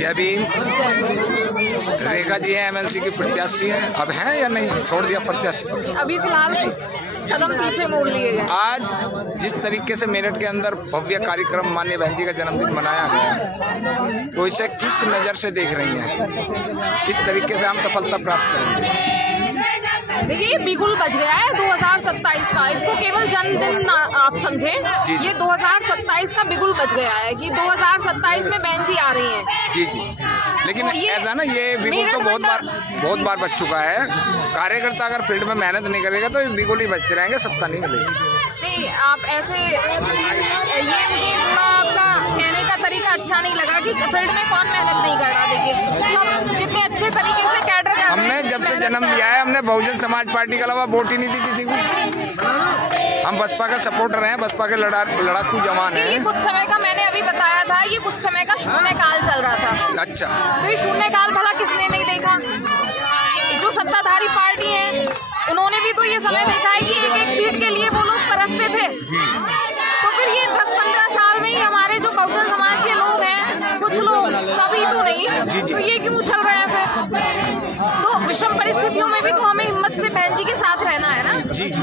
जय भीम। रेखा जी है एमएलसी की प्रत्याशी है, अब हैं या नहीं, छोड़ दिया प्रत्याशी? अभी फिलहाल कदम पीछे मोड़ लिए गए। आज जिस तरीके से मेरठ के अंदर भव्य कार्यक्रम माननीय बहन जी का जन्मदिन मनाया गया, तो इसे किस नज़र से देख रही हैं, किस तरीके से हम सफलता प्राप्त करेंगे? देखिए, बिगुल बज गया है 2027 का, इसको केवल जन्मदिन आप समझें, ये 2027 का बिगुल बज गया है कि 2027 में बहन जी आ रही हैं। जी जी, लेकिन ऐसा ना, ये बिगुल तो बहुत बार बज चुका है। कार्यकर्ता अगर फील्ड में मेहनत नहीं करेगा तो बिगुल ही बजते रहेंगे, सत्ता नहीं मिलेगी। नहीं, आप ऐसे, ये मुझे थोड़ा आपका कहने का तरीका अच्छा नहीं लगा कि फील्ड में कौन मेहनत नहीं कर रहा। देखिए, सब कितने अच्छे तरीके से कैडर कर, हमने जब से जन्म लिया है हमने बहुजन समाज पार्टी के अलावा वोट ही नहीं दी किसी को। हम बसपा का सपोर्टर हैं, बसपा के लड़ाकू जवान हैं। ये कुछ समय का मैंने अभी बताया था, ये कुछ समय का शून्यकाल चल रहा था। अच्छा, तो ये शून्यकाल भला किसने नहीं देखा? जो सत्ताधारी पार्टी है उन्होंने भी तो ये समय देखा है कि एक एक सीट के लिए वो लोग तरसते थे। तो फिर ये 10-15 साल में ही हमारे जो बहुजन समाज के लोग हैं, कुछ लोग, सभी तो नहीं, तो ये क्यों उछल रहे हैं फिर? तो विषम परिस्थितियों में भी तो हमें हिम्मत से बहन जी के साथ रहना है ना। जी जी,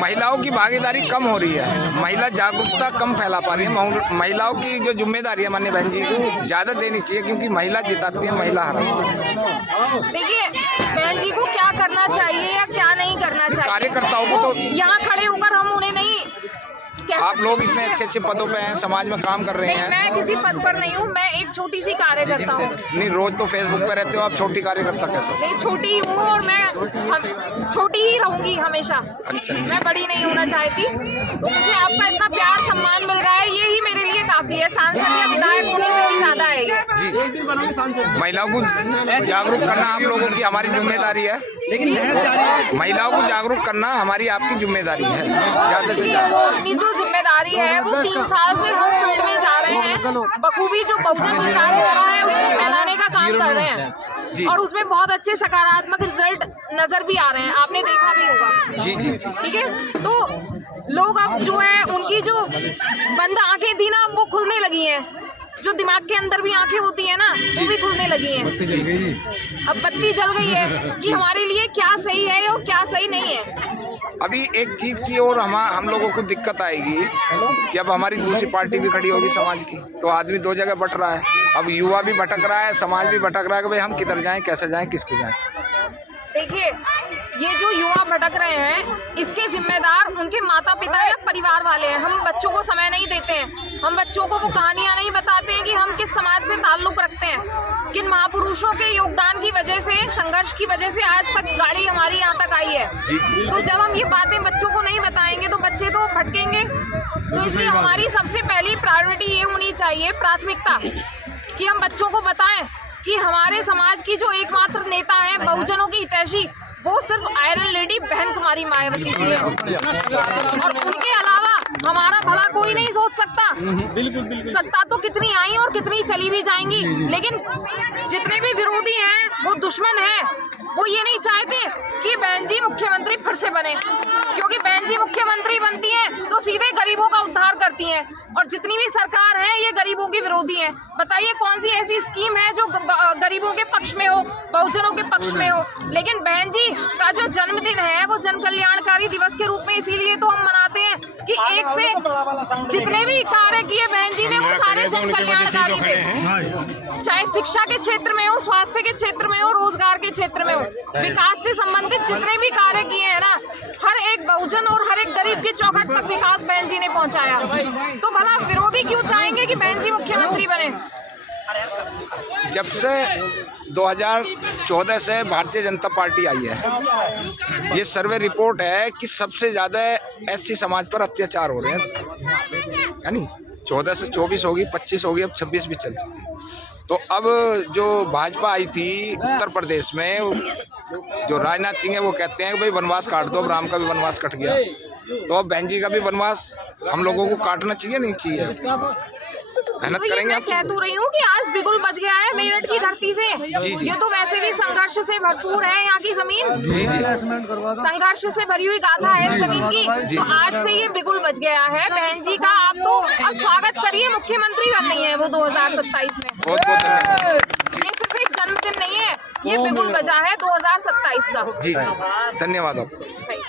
महिलाओं की भागीदारी कम हो रही है, महिला जागरूकता कम फैला पा रही है। महिलाओं की जो जिम्मेदारी है माननीय बहन जी को ज़्यादा देनी चाहिए, क्योंकि महिला जिताती है, महिला हराती है। देखिए, बहन जी को क्या करना चाहिए या क्या नहीं करना चाहिए, कार्यकर्ताओं को तो यहाँ खड़े होकर हम उन्हें नहीं। आप लोग इतने अच्छे पदों पे हैं, समाज में काम कर रहे हैं। मैं किसी पद पर नहीं हूँ, मैं एक छोटी सी कार्यकर्ता हूँ। नहीं, रोज तो फेसबुक पे रहते हो आप, छोटी कार्यकर्ता कैसे? नहीं, छोटी हूँ और मैं छोटी ही रहूंगी हमेशा। अच्छा, मैं बड़ी नहीं होना चाहती। तो मुझे आपका इतना प्यार सम्मान मिल रहा है, ये ही मेरे लिए काफी है। सांसद या विधायक होने से भी ज्यादा है ये। जी, महिलाओं को जागरूक करना आप लोगों की हमारी जिम्मेदारी है, लेकिन महिलाओं को जागरूक करना हमारी आपकी जिम्मेदारी है। ज्यादा से ज्यादा अपनी जो जिम्मेदारी है वो 3 साल से हम फील्ड में जा रहे हैं, बखूबी जो बहुजन विचारधारा है उसको फैलाने का काम कर रहे हैं, और उसमें बहुत अच्छे सकारात्मक रिजल्ट नजर भी आ रहे हैं, आपने देखा भी होगा। जी जी, ठीक है। तो लोग अब जो है, उनकी जो बंद आंखें थी ना, वो खुलने लगी हैं। जो दिमाग के अंदर भी आंखें होती है ना, वो भी खुलने लगी हैं। अब बत्ती जल गई है कि हमारे लिए क्या सही है और क्या सही नहीं है। अभी एक चीज की और हम लोगों को दिक्कत आएगी कि अब हमारी दूसरी पार्टी भी खड़ी होगी समाज की, तो आदमी दो जगह बट रहा है। अब युवा भी भटक रहा है, समाज भी भटक रहा है कि भाई हम किधर जाएं, कैसे जाएं, किसके जाएं। देखिए, ये जो युवा भटक रहे हैं, इसके जिम्मेदार उनके माता पिता या परिवार वाले हैं। हम बच्चों को समय नहीं देते हैं, हम बच्चों को वो कहानियां नहीं बताते हैं कि हम किस समाज से ताल्लुक रखते हैं, किन महापुरुषों के योगदान की वजह से, संघर्ष की वजह से आज तक गाड़ी हमारी यहाँ तक आई है। तो जब हम ये बातें बच्चों को नहीं बताएंगे तो बच्चे तो भटकेंगे। तो इसलिए हमारी सबसे पहली प्रायोरिटी ये होनी चाहिए, प्राथमिकता, कि हम बच्चों को बताएं कि हमारे समाज की जो एकमात्र नेता है, बहुजनों की हितैषी, वो सिर्फ आयरन लेडी बहन कुमारी मायावती जी है, और उनके अलावा हमारा भला कोई नहीं सोच सकता। सत्ता तो कितनी आई और कितनी चली भी जाएंगी, लेकिन जितने भी विरोधी हैं वो दुश्मन हैं। वो ये नहीं चाहते कि बहन जी मुख्यमंत्री फिर से बने, क्योंकि बहन जी मुख्यमंत्री बनती हैं तो सीधे गरीबों का उद्धार करती हैं, और जितनी भी सरकार है ये गरीबों की विरोधी है। बताइए कौन सी ऐसी स्कीम है जो गरीबों के पक्ष में हो, बहुजनों के पक्ष में हो। लेकिन बहन जी का जो जन्मदिन है वो जन कल्याणकारी दिवस के रूप में इसीलिए तो हम मनाते हैं कि एक से जितने भी कार्य किए बहन जी ने, वो सारे जन कल्याणकारी थे। चाहे शिक्षा के क्षेत्र में हो, स्वास्थ्य के क्षेत्र में हो, रोजगार के क्षेत्र में हो, विकास से संबंधित जितने भी कार्य किए हैं ना, हर एक बहुजन और हर एक गरीब के चौखट तक विकास बहन जी ने पहुंचाया। तो भला विरोधी क्यों चाहेंगे कि बहन जी मुख्यमंत्री बने? जब से 2014 से भारतीय जनता पार्टी आई है, ये सर्वे रिपोर्ट है कि सबसे ज्यादा एससी समाज पर अत्याचार हो रहे हैं। यानी 14 से 24 होगी, 25 होगी, अब 26 भी चल चुकी है। तो अब जो भाजपा आई थी उत्तर प्रदेश में, जो राजनाथ सिंह है वो कहते हैं कि भाई वनवास काट दो, अब राम का भी वनवास कट गया, तो अब बहन जी का भी वनवास हम लोगों को काटना चाहिए, नहीं चाहिए? मेहनत तो करेंगे। मैं कह तो रही हूँ कि आज बिगुल बज गया है मेरठ की धरती से। जी। ये तो वैसे भी संघर्ष से भरपूर है यहाँ की जमीन। जी जी, संघर्ष से भरी हुई गाथा है जमीन की। तो आज से ये बिगुल बज गया है बहन जी का। आप तो अब स्वागत करिए, मुख्यमंत्री बननी है वो 2027 में। बहुत बहुत धन्यवाद। ये बिल्कुल बचा है 2027 का। जी जी, धन्यवाद आपको। भाई।